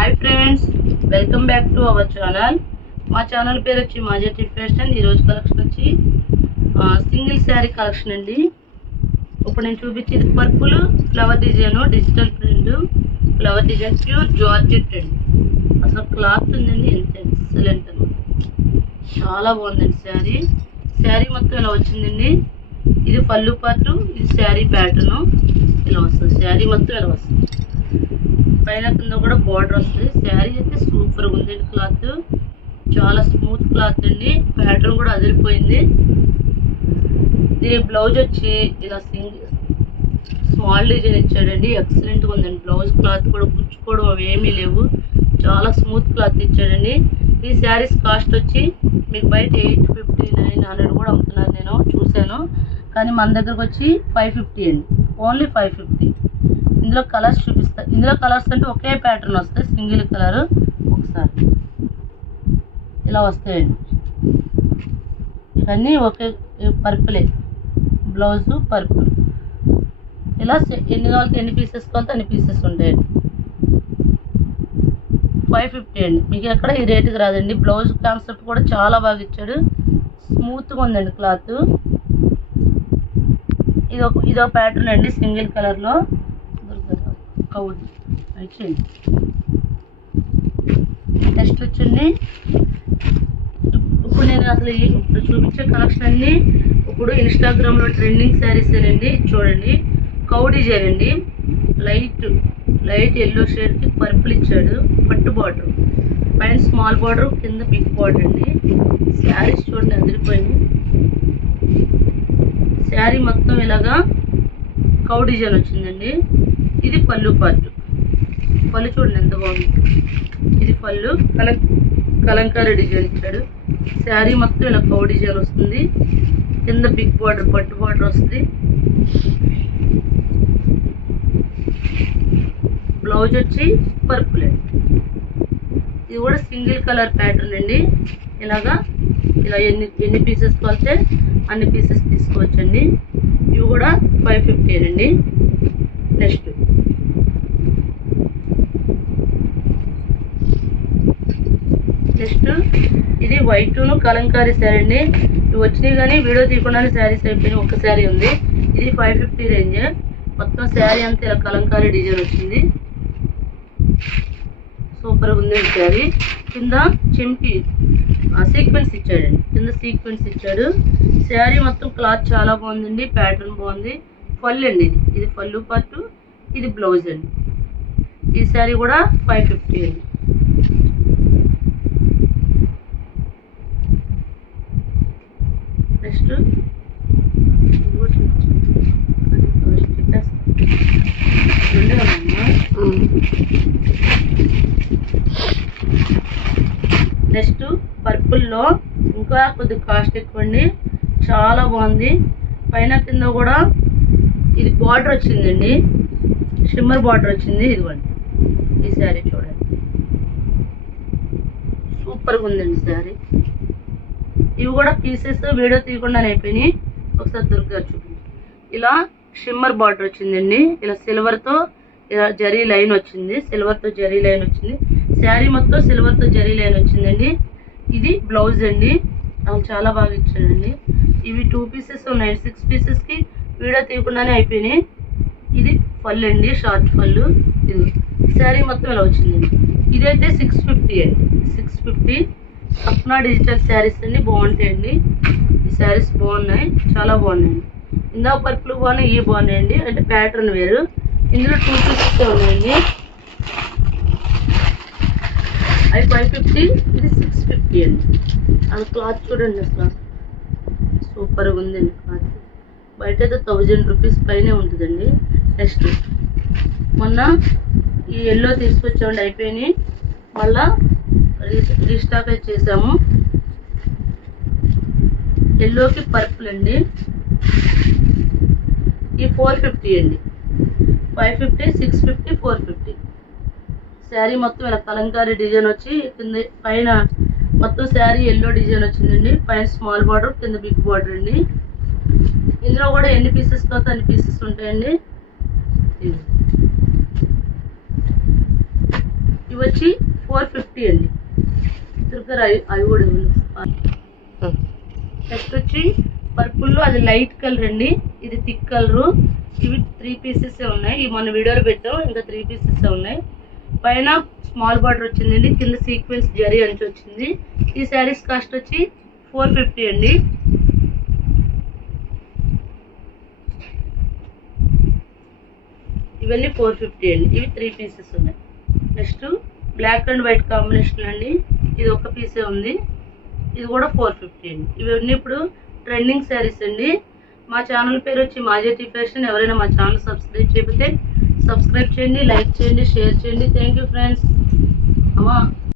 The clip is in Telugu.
Hi friends, welcome back to our channel. మా ఛానల్ పేరు వచ్చి మాజెట్టి ఫ్యాషన్. ఈరోజు కలెక్షన్ వచ్చి సింగిల్ శారీ కలెక్షన్ అండి. ఇప్పుడు నేను చూపించేది purple flower design, digital print flower design, pure georgette అండి. అసలు క్లాత్ ఉందండి, ఎంత ఎక్సలెంట్ అనమాట, చాలా బాగుందండి శారీ. శారీ మొత్తం ఇలా వచ్చిందండి. ఇది పళ్ళు పార్టు, ఇది శారీ ప్యాటర్న్ ఇలా వస్తుంది. శారీ మొత్తం ఇలా వస్తుంది, పైన కింద కూడా బార్డర్ వస్తుంది. శారీ అయితే సూపర్గా ఉందండి. క్లాత్ చాలా స్మూత్ క్లాత్ అండి. ప్యాటర్న్ కూడా అదిరిపోయింది. దీని బ్లౌజ్ వచ్చి ఇలా స్మాల్ డిజైన్ ఇచ్చాడండి. ఎక్సలెంట్గా ఉందండి. బ్లౌజ్ క్లాత్ కూడా గుచ్చుకోవడం అవి ఏమీ లేవు, చాలా స్మూత్ క్లాత్ ఇచ్చాడండి. ఈ శారీస్ కాస్ట్ వచ్చి మీకు బయట 850, 900 కూడా అమ్ముతున్నారు, నేను చూశాను. కానీ మన దగ్గరకు వచ్చి 550 అండి, ఓన్లీ 550. ఇందులో కలర్స్ చూపిస్తా. ఇందులో కలర్స్ అంటే ఒకే ప్యాటర్న్ వస్తాయి, సింగిల్ కలర్. ఒకసారి ఇలా వస్తాయండి, ఇవన్నీ ఒకే పర్పులే. Blouse purple. ఇలా ఎన్ని కావాలితే ఎన్ని పీసెస్ కావాలితే అన్ని పీసెస్ ఉంటాయండి. 550 అండి. మీకు ఎక్కడ ఈ రేటుకి రాదండి. బ్లౌజ్ కాన్సెప్ట్ కూడా చాలా బాగా ఇచ్చాడు, స్మూత్గా ఉందండి క్లాత్. ఇదో ప్యాటర్న్ అండి, సింగిల్ కలర్లో కౌడ్ అయిపోయింది. నెక్స్ట్ వచ్చింది, ఇప్పుడు నేను అసలు ఇప్పుడు చూపించే కలెక్షన్ అన్ని ఇప్పుడు ఇన్స్టాగ్రామ్లో ట్రెండింగ్ శారీస్ అండి. చూడండి, కౌ డిజైన్ అండి. లైట్ ఎల్లో షేడ్కి పర్పుల్ ఇచ్చాడు, పట్టు బార్డర్, పైన స్మాల్ బార్డర్, కింద బిగ్ బార్డర్ అండి. శారీస్ చూడండి, అదిరిపోయింది. శారీ మొత్తం ఇలాగా కౌ డిజైన్ వచ్చిందండి. ఇది పళ్ళు పార్ట్. పళ్ళు చూడండి ఎంత బాగుంది. ఇది పళ్ళు కలంకారీ డిజైన్ ఇచ్చాడు. శారీ మొత్తం ఇలా కౌ డిజైన్ వస్తుంది. కింద బిగ్ బార్డర్, పట్టు బార్డర్ వస్తుంది. బ్లౌజ్ వచ్చి పర్పుల్ అండి. ఇది కూడా సింగిల్ కలర్ ప్యాటర్న్ అండి. ఇలా ఎన్ని పీసెస్ కావాలితే అన్ని పీసెస్ తీసుకోవచ్చండి. ఇవి కూడా 550 అండి. నెక్స్ట్ ఇది వైట్ను కలంకారీ శారీ అండి. ఇవి వచ్చినాయి కానీ వీడియో తీయకుండానే శారీస్ అయిపోయినాయి. ఒక శారీ ఉంది, ఇది 550 రేంజ్. మొత్తం శారీ అంతా ఇలా కలంకారీ డిజైన్ వచ్చింది, సూపర్గా ఉంది శారీ. కింద చెంకి సీక్వెన్స్ ఇచ్చాడండి, కింద సీక్వెన్స్ ఇచ్చాడు. శారీ మొత్తం క్లాత్ చాలా బాగుందండి, ప్యాటర్న్ బాగుంది. పళ్ళు అండి, ఇది పళ్ళు పార్టు, ఇది బ్లౌజ్ అండి. ఈ శారీ కూడా 550 అండి. నెక్స్ట్ నెక్స్ట్ పర్పుల్లో ఇంకా కొద్దిగా కాస్ట్ ఎక్కువ అండి, చాలా బాగుంది. పైన కింద కూడా ఇది బార్డర్ వచ్చిందండి, షిమ్మర్ బార్డర్ వచ్చింది. ఇదిగోండి ఈ శారీ చూడండి, సూపర్గా ఉందండి శారీ. ఇవి కూడా పీసెస్ వీడియో తీయకుండానే అయిపోయినాయి, ఒకసారి దొరికారు చూపించి. ఇలా షిమ్మర్ బార్డర్ వచ్చిందండి, ఇలా సిల్వర్తో ఇలా జరీ లైన్ వచ్చింది, సిల్వర్తో జరీ లైన్ వచ్చింది. శారీ మొత్తం సిల్వర్తో జరీ లైన్ వచ్చిందండి. ఇది బ్లౌజ్ అండి, చాలా బాగా ఇచ్చాడండి. ఇవి 2 పీసెస్ ఉన్నాయి, 6 పీసెస్కి వీడియో తీయకుండానే అయిపోయినాయి. ఇది పళ్ళు అండి, షార్ట్ పళ్ళు. ఇది శారీ మొత్తం ఇలా వచ్చిందండి. ఇదైతే 650 అండి, 650. సప్నా డిజిటల్ శారీస్ అండి, బాగుంటాయండి. ఈ శారీస్ బాగున్నాయి, చాలా బాగున్నాయండి. ఇందా పర్పుల్ బాగున్నాయి, ఇవి బాగున్నాయండి. అంటే ప్యాటర్న్ వేరు. ఇందులో 2 పీసెస్ ఉన్నాయండి, అవి 550, ఇది 650 అండి. అది క్లాత్ చూడండి, అసలు సూపర్గా ఉందండి క్లాత్. బయట అయితే 1000 రూపీస్ పైనే ఉంటుందండి. నెక్స్ట్ మొన్న ఈ ఎల్లో తీసుకొచ్చామండి, అయిపోయినాయి. మళ్ళా రీస్టాక్ అయితే చేసాము. ఎల్లోకి పర్పుల్ అండి, ఈ 450 అండి. 550, 650, 450. శారీ మొత్తం ఇలా కలంకారీ డిజైన్ వచ్చి కింద పైన మొత్తం శారీ ఎల్లో డిజైన్ వచ్చిందండి. పైన స్మాల్ బార్డర్, కింద బిగ్ బార్డర్ అండి. ఇందులో కూడా ఎన్ని పీసెస్ కావాలో అన్ని పీసెస్ ఉంటాయండి. వచ్చి 450 అండి. తిరుపతి అవి కూడా నెక్స్ట్ వచ్చి పర్పుల్లో అది లైట్ కలర్ అండి, ఇది థిక్ కలరు. ఇవి 3 పీసెస్ ఉన్నాయి, ఇవి మన వీడియోలో పెట్టాం. ఇంకా 3 పీసెస్ ఉన్నాయి. పైన స్మాల్ బార్డర్ వచ్చిందండి, కింద సీక్వెన్స్ జరీ అంచు వచ్చింది. ఈ శారీస్ కాస్ట్ వచ్చి 450 అండి. ఇవన్నీ 450 అండి. ఇవి 3 పీసెస్ ఉన్నాయి. Next black and white combination అండి, ఇది ఒక పీసే ఉంది, ఇది కూడా 450 అండి. ఇవన్నీ ఇప్పుడు ట్రెండింగ్ శారీస్ అండి. మా ఛానల్ పేరు వచ్చి మాజెట్టి ఫ్యాషన్. ఎవరైనా మా ఛానల్ సబ్స్క్రైబ్ చేయకపోతే సబ్స్క్రైబ్ చేయండి, లైక్ చేయండి, షేర్ చేయండి. Thank you friends. అమ్మా